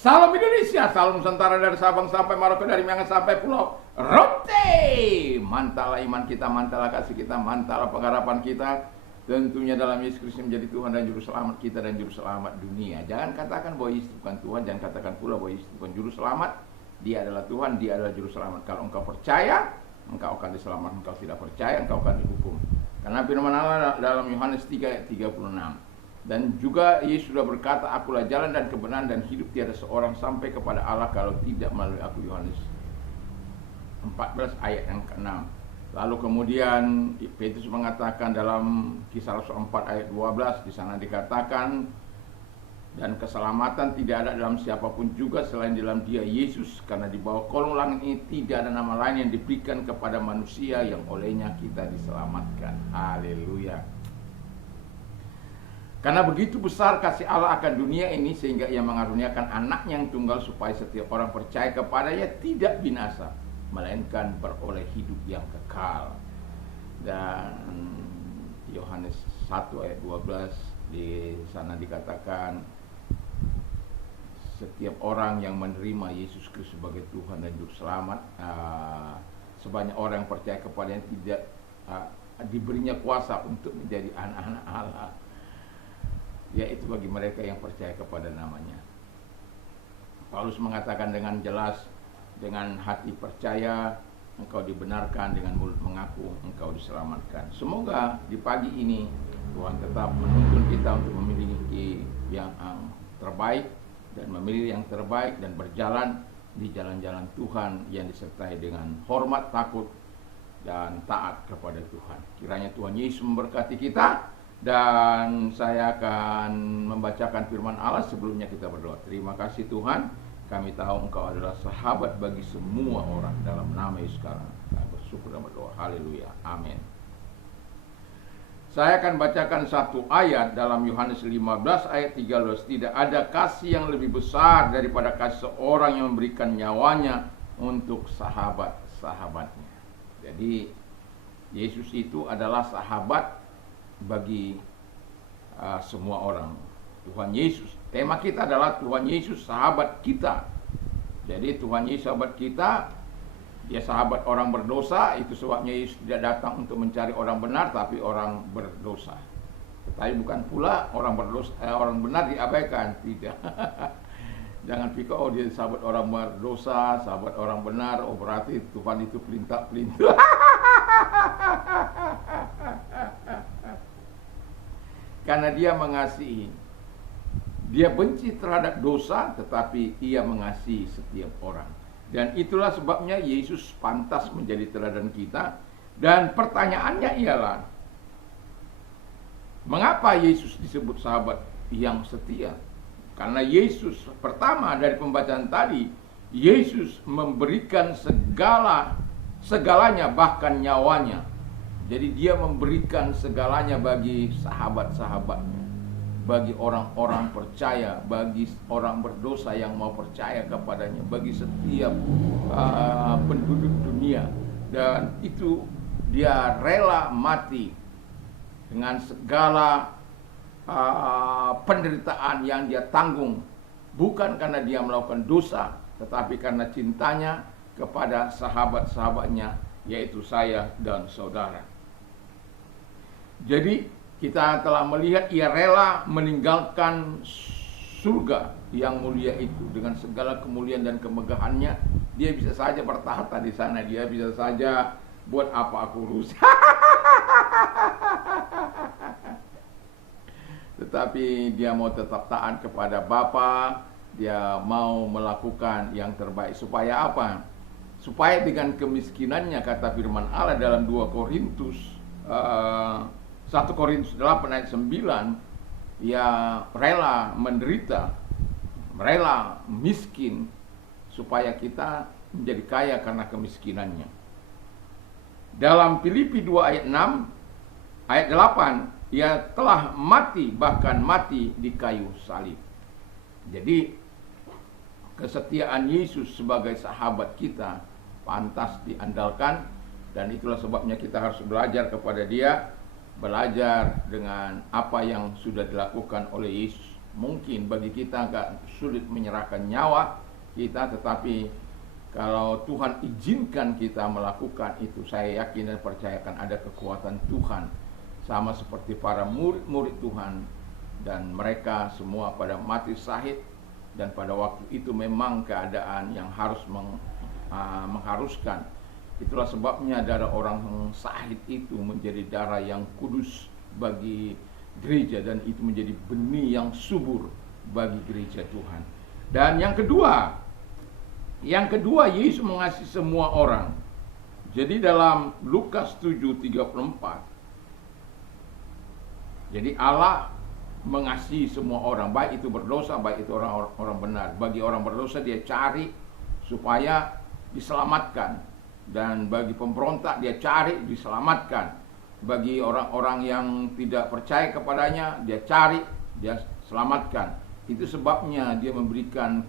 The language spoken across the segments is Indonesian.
Salam Indonesia, salam Nusantara dari Sabang sampai Maroko, dari Miangas sampai Pulau Rote. Mantala iman kita, mantala kasih kita, mantala pengharapan kita. Tentunya dalam Yesus Kristus menjadi Tuhan dan Juru Selamat kita dan Juru Selamat dunia. Jangan katakan bahwa Yesus bukan Tuhan, jangan katakan pula bahwa Yesus bukan Juru Selamat. Dia adalah Tuhan, dia adalah Juru Selamat. Kalau engkau percaya, engkau akan diselamatkan. Engkau tidak percaya, engkau akan dihukum. Karena firman Allah dalam Yohanes 3 ayat 36. Dan juga Yesus sudah berkata, akulah jalan dan kebenaran dan hidup, tiada seorang sampai kepada Allah kalau tidak melalui aku. Yohanes 14 ayat yang ke-6. Lalu kemudian Petrus mengatakan dalam Kisah Rasul 4 ayat 12, di sana dikatakan, dan keselamatan tidak ada dalam siapapun juga selain dalam Dia Yesus, karena di bawah kolong langit ini tidak ada nama lain yang diberikan kepada manusia yang olehnya kita diselamatkan. Haleluya. Karena begitu besar kasih Allah akan dunia ini, sehingga Ia mengaruniakan anaknya yang tunggal, supaya setiap orang percaya kepadanya tidak binasa, melainkan beroleh hidup yang kekal. Dan Yohanes 1 ayat 12, di sana dikatakan, setiap orang yang menerima Yesus Kristus sebagai Tuhan dan Juru Selamat, sebanyak orang yang percaya kepadanya tidak diberinya kuasa untuk menjadi anak-anak Allah, yaitu bagi mereka yang percaya kepada namanya. Paulus mengatakan dengan jelas, dengan hati percaya engkau dibenarkan, dengan mulut mengaku engkau diselamatkan. Semoga di pagi ini Tuhan tetap menuntun kita untuk memilih yang terbaik, dan memilih yang terbaik dan berjalan di jalan-jalan Tuhan yang disertai dengan hormat, takut, dan taat kepada Tuhan. Kiranya Tuhan Yesus memberkati kita. Dan saya akan membacakan firman Allah sebelumnya kita berdoa. Terima kasih Tuhan, kami tahu Engkau adalah sahabat bagi semua orang. Dalam nama Yesus sekarang kami bersyukur dan berdoa. Haleluya, amin. Saya akan bacakan satu ayat dalam Yohanes 15 ayat 13. Tidak ada kasih yang lebih besar daripada kasih seorang yang memberikan nyawanya untuk sahabat-sahabatnya. Jadi Yesus itu adalah sahabat bagi semua orang. Tuhan Yesus, tema kita adalah Tuhan Yesus sahabat kita. Jadi Tuhan Yesus sahabat kita, Dia sahabat orang berdosa. Itu sebabnya Yesus tidak datang untuk mencari orang benar, tapi orang berdosa. Tetapi bukan pula orang berdosa, orang benar diabaikan, tidak. Jangan pikir oh dia sahabat orang berdosa, sahabat orang benar, oh berarti Tuhan itu pelintak-pelintak. Karena Dia mengasihi. Dia benci terhadap dosa, tetapi Ia mengasihi setiap orang. Dan itulah sebabnya Yesus pantas menjadi teladan kita. Dan pertanyaannya ialah, mengapa Yesus disebut sahabat yang setia? Karena Yesus, pertama dari pembacaan tadi, Yesus memberikan segalanya, bahkan nyawanya. Jadi Dia memberikan segalanya bagi sahabat-sahabatnya, bagi orang-orang percaya, bagi orang berdosa yang mau percaya kepadanya, bagi setiap penduduk dunia. Dan itu Dia rela mati dengan segala penderitaan yang Dia tanggung, bukan karena Dia melakukan dosa, tetapi karena cintanya kepada sahabat-sahabatnya, yaitu saya dan saudara. Jadi kita telah melihat Ia rela meninggalkan surga yang mulia itu dengan segala kemuliaan dan kemegahannya. Dia bisa saja bertahta di sana, Dia bisa saja buat apa aku rusak. Tetapi Dia mau tetap taat kepada Bapa. Dia mau melakukan yang terbaik. Supaya apa? Supaya dengan kemiskinannya, kata firman Allah dalam 2 Korintus 1 Korintus 8 ayat 9, Ia rela menderita, rela miskin, supaya kita menjadi kaya karena kemiskinannya. Dalam Filipi 2 ayat 6, ayat 8, Ia telah mati, bahkan mati di kayu salib. Jadi kesetiaan Yesus sebagai sahabat kita pantas diandalkan. Dan itulah sebabnya kita harus belajar kepada Dia, belajar dengan apa yang sudah dilakukan oleh Yesus Mungkin bagi kita agak sulit menyerahkan nyawa kita, tetapi kalau Tuhan izinkan kita melakukan itu, saya yakin dan percayakan ada kekuatan Tuhan. Sama seperti para murid-murid Tuhan, dan mereka semua pada mati syahid. Dan pada waktu itu memang keadaan yang harus mengharuskan. Itulah sebabnya darah orang syahid itu menjadi darah yang kudus bagi gereja, dan itu menjadi benih yang subur bagi gereja Tuhan. Dan yang kedua, Yesus mengasihi semua orang. Jadi dalam Lukas 7:34, jadi Allah mengasihi semua orang, baik itu berdosa, baik itu orang benar. Bagi orang berdosa dia cari supaya diselamatkan, dan bagi pemberontak dia cari diselamatkan. Bagi orang-orang yang tidak percaya kepadanya dia cari, dia selamatkan. Itu sebabnya dia memberikan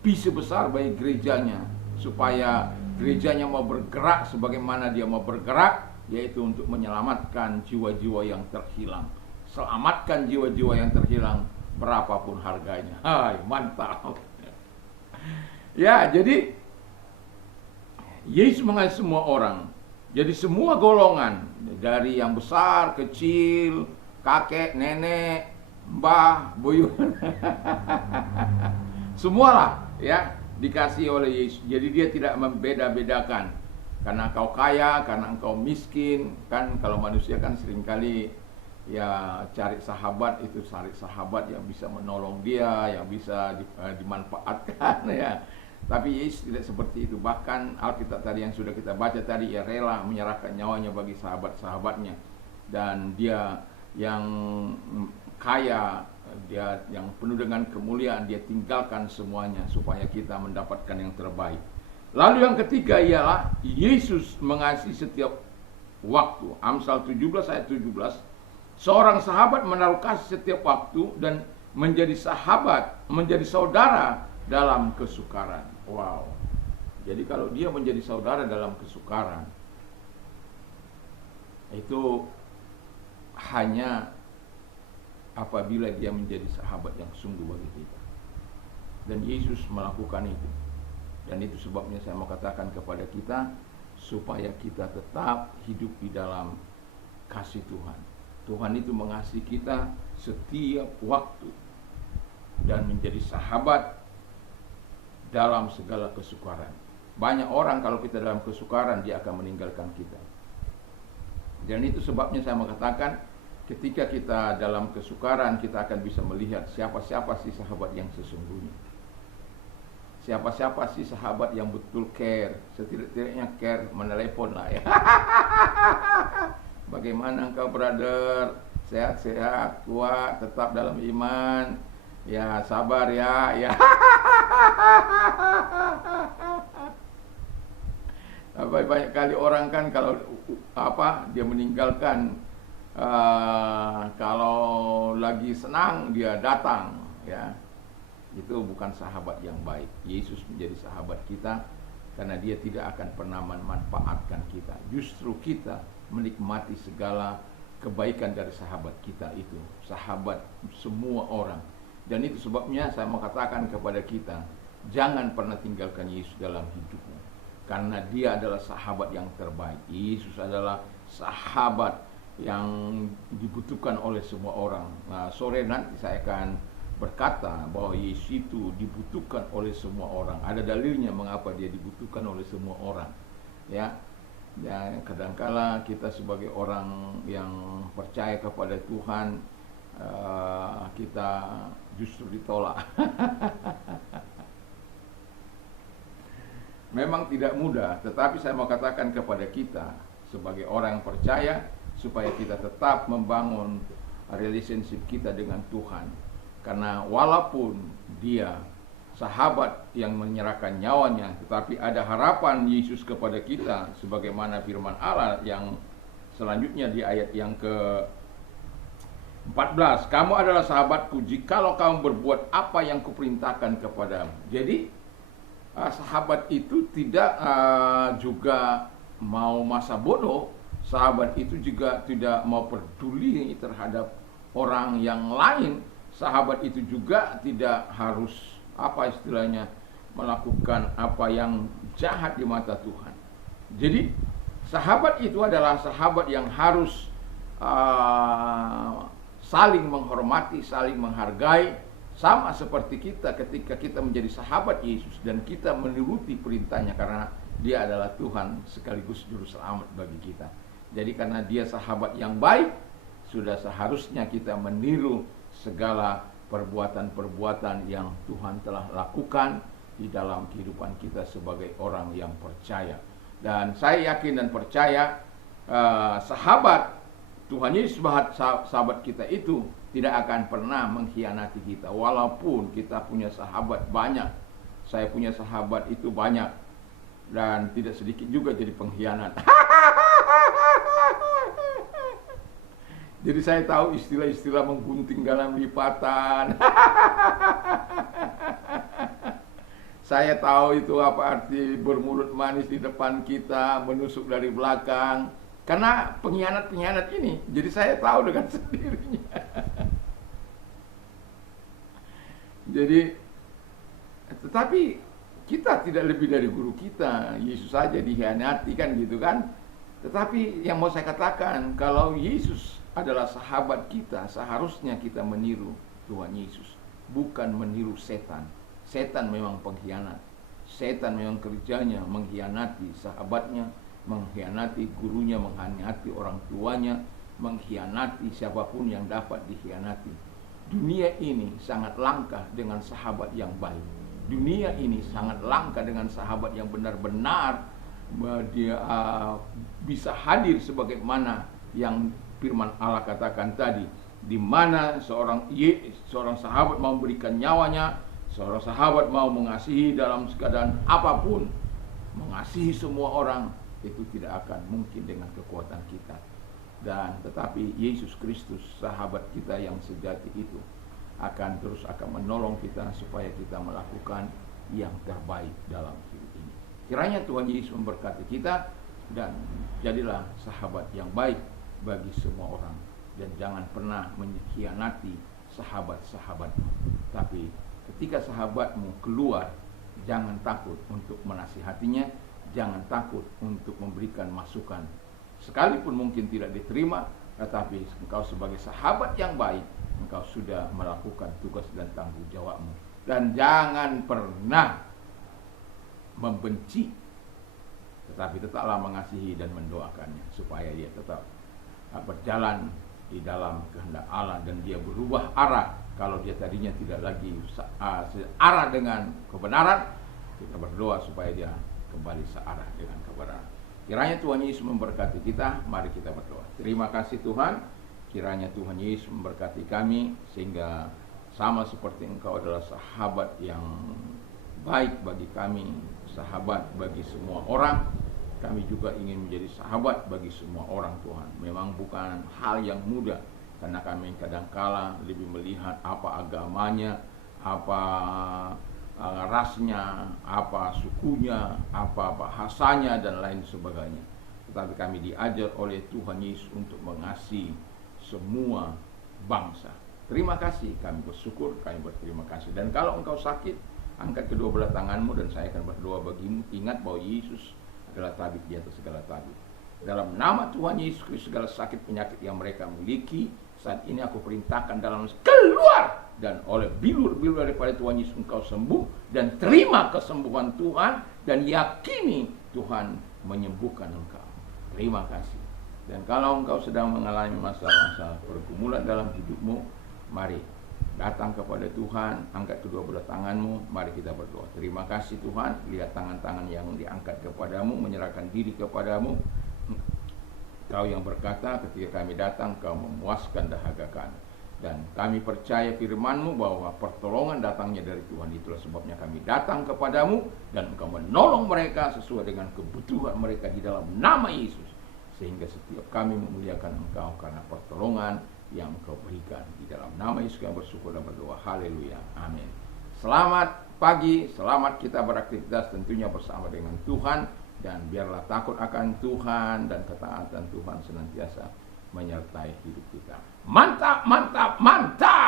visi besar bagi gerejanya, supaya gerejanya mau bergerak sebagaimana dia mau bergerak, yaitu untuk menyelamatkan jiwa-jiwa yang terhilang. Selamatkan jiwa-jiwa yang terhilang berapapun harganya. Hai, mantap. Ya, jadi Yesus mengasihi semua orang. Jadi semua golongan, dari yang besar, kecil, kakek, nenek, mbah, buyut, semualah ya dikasihi oleh Yesus. Jadi dia tidak membeda-bedakan. Karena engkau kaya, karena engkau miskin, kan kalau manusia kan seringkali ya cari sahabat, itu cari sahabat yang bisa menolong dia, yang bisa dimanfaatkan ya. Tapi Yesus tidak seperti itu. Bahkan Alkitab tadi yang sudah kita baca tadi, ia rela menyerahkan nyawanya bagi sahabat-sahabatnya. Dan dia yang kaya, dia yang penuh dengan kemuliaan, dia tinggalkan semuanya supaya kita mendapatkan yang terbaik. Lalu yang ketiga ialah Yesus mengasihi setiap waktu. Amsal 17 ayat 17. Seorang sahabat menaruh kasih setiap waktu dan menjadi sahabat, menjadi saudara dalam kesukaran. Wow. Jadi kalau dia menjadi saudara dalam kesukaran, itu hanya apabila dia menjadi sahabat yang sungguh bagi kita. Dan Yesus melakukan itu. Dan itu sebabnya saya mau katakan kepada kita, supaya kita tetap hidup di dalam kasih Tuhan. Tuhan itu mengasihi kita setiap waktu dan menjadi sahabat dalam segala kesukaran. Banyak orang kalau kita dalam kesukaran, dia akan meninggalkan kita. Dan itu sebabnya saya mau katakan, ketika kita dalam kesukaran, kita akan bisa melihat siapa-siapa sih sahabat yang sesungguhnya. Siapa-siapa sih sahabat yang betul care. Setidak-tidaknya care, menelepon lah ya. Bagaimana engkau brother? Sehat-sehat, kuat, tetap dalam iman. Ya sabar ya. Tapi banyak kali orang kan kalau dia meninggalkan, kalau lagi senang dia datang ya. Itu bukan sahabat yang baik. Yesus menjadi sahabat kita karena dia tidak akan pernah memanfaatkan kita. Justru kita menikmati segala kebaikan dari sahabat kita itu. Sahabat semua orang. Dan itu sebabnya saya mau katakan kepada kita, jangan pernah tinggalkan Yesus dalam hidupmu. Karena dia adalah sahabat yang terbaik. Yesus adalah sahabat yang dibutuhkan oleh semua orang. Nah, sore nanti saya akan berkata bahwa Yesus itu dibutuhkan oleh semua orang. Ada dalilnya mengapa dia dibutuhkan oleh semua orang. Ya, dan kadangkala kita sebagai orang yang percaya kepada Tuhan, kita justru ditolak. Memang tidak mudah, tetapi saya mau katakan kepada kita sebagai orang yang percaya, supaya kita tetap membangun relationship kita dengan Tuhan. Karena walaupun dia sahabat yang menyerahkan nyawanya, tetapi ada harapan Yesus kepada kita, sebagaimana firman Allah yang selanjutnya di ayat yang ke-14. Kamu adalah sahabatku jikalau kamu berbuat apa yang kuperintahkan kepadamu. Jadi sahabat itu tidak juga mau masa bodoh. Sahabat itu juga tidak mau peduli terhadap orang yang lain, sahabat itu juga tidak harus melakukan apa yang jahat di mata Tuhan. Jadi sahabat itu adalah sahabat yang harus saling menghormati, saling menghargai, sama seperti kita ketika kita menjadi sahabat Yesus dan kita menuruti perintahnya karena Dia adalah Tuhan sekaligus juru selamat bagi kita. Jadi karena Dia sahabat yang baik, sudah seharusnya kita meniru segala perbuatan-perbuatan yang Tuhan telah lakukan di dalam kehidupan kita sebagai orang yang percaya. Dan saya yakin dan percaya sahabat Tuhan Yesus, sahabat kita itu tidak akan pernah mengkhianati kita. Walaupun kita punya sahabat banyak, saya punya sahabat itu banyak, dan tidak sedikit juga jadi pengkhianat. Jadi saya tahu istilah-istilah menggunting dalam lipatan. Saya tahu itu apa arti bermulut manis di depan kita, menusuk dari belakang. Karena pengkhianat-pengkhianat ini, jadi saya tahu dengan sendirinya. Jadi, tetapi kita tidak lebih dari guru kita. Yesus saja dikhianati kan gitu kan. Tetapi yang mau saya katakan, kalau Yesus adalah sahabat kita, seharusnya kita meniru Tuhan Yesus, bukan meniru setan. Setan memang pengkhianat. Setan memang kerjanya mengkhianati sahabatnya, mengkhianati gurunya, mengkhianati orang tuanya, mengkhianati siapapun yang dapat dikhianati. Dunia ini sangat langka dengan sahabat yang baik. Dunia ini sangat langka dengan sahabat yang benar-benar dia bisa hadir sebagaimana yang firman Allah katakan tadi, di mana seorang sahabat mau memberikan nyawanya, seorang sahabat mau mengasihi dalam keadaan apapun, mengasihi semua orang, itu tidak akan mungkin dengan kekuatan kita. Dan tetapi Yesus Kristus, sahabat kita yang sejati itu, akan menolong kita supaya kita melakukan yang terbaik dalam hidup ini. Kiranya Tuhan Yesus memberkati kita dan jadilah sahabat yang baik bagi semua orang, dan jangan pernah mengkhianati sahabat-sahabatmu. Tapi ketika sahabatmu keluar, jangan takut untuk menasihatinya, jangan takut untuk memberikan masukan. Sekalipun mungkin tidak diterima, tetapi engkau sebagai sahabat yang baik, engkau sudah melakukan tugas dan tanggung jawabmu. Dan jangan pernah membenci, tetapi tetaplah mengasihi dan mendoakannya supaya dia tetap berjalan di dalam kehendak Allah dan dia berubah arah. Kalau dia tadinya tidak lagi searah dengan kebenaran, kita berdoa supaya dia kembali searah dengan kebenaran. Kiranya Tuhan Yesus memberkati kita. Mari kita berdoa. Terima kasih Tuhan. Kiranya Tuhan Yesus memberkati kami sehingga sama seperti Engkau adalah sahabat yang baik bagi kami, sahabat bagi semua orang. Kami juga ingin menjadi sahabat bagi semua orang Tuhan. Memang bukan hal yang mudah, karena kami kadangkala lebih melihat apa agamanya, apa rasnya, apa sukunya, apa bahasanya, dan lain sebagainya. Tetapi kami diajar oleh Tuhan Yesus untuk mengasihi semua bangsa. Terima kasih, kami bersyukur, kami berterima kasih. Dan kalau engkau sakit, angkat kedua belah tanganmu dan saya akan berdoa bagimu. Ingat bahwa Yesus adalah tabib di atas segala tabib. Dalam nama Tuhan Yesus Kristus, segala sakit penyakit yang mereka miliki saat ini aku perintahkan dalam keluar, dan oleh bilur-bilur daripada Tuhan Yesus engkau sembuh, dan terima kesembuhan Tuhan dan yakini Tuhan menyembuhkan engkau. Terima kasih. Dan kalau engkau sedang mengalami masalah-masalah pergumulan dalam hidupmu, mari datang kepada Tuhan, angkat kedua belah tanganmu, mari kita berdoa. Terima kasih Tuhan, lihat tangan-tangan yang diangkat kepadamu, menyerahkan diri kepadamu. Kau yang berkata, ketika kami datang, kau memuaskan dahaga kami. Dan kami percaya firman-Mu bahwa pertolongan datangnya dari Tuhan. Itulah sebabnya kami datang kepadamu, dan Engkau menolong mereka sesuai dengan kebutuhan mereka di dalam nama Yesus. Sehingga setiap kami memuliakan Engkau karena pertolongan yang Engkau berikan. Di dalam nama Yesus kami bersyukur dan berdoa. Haleluya. Amin. Selamat pagi, selamat kita beraktivitas tentunya bersama dengan Tuhan. Dan biarlah takut akan Tuhan dan ketaatan Tuhan senantiasa menyertai hidup kita. Mantap, mantap, mantap.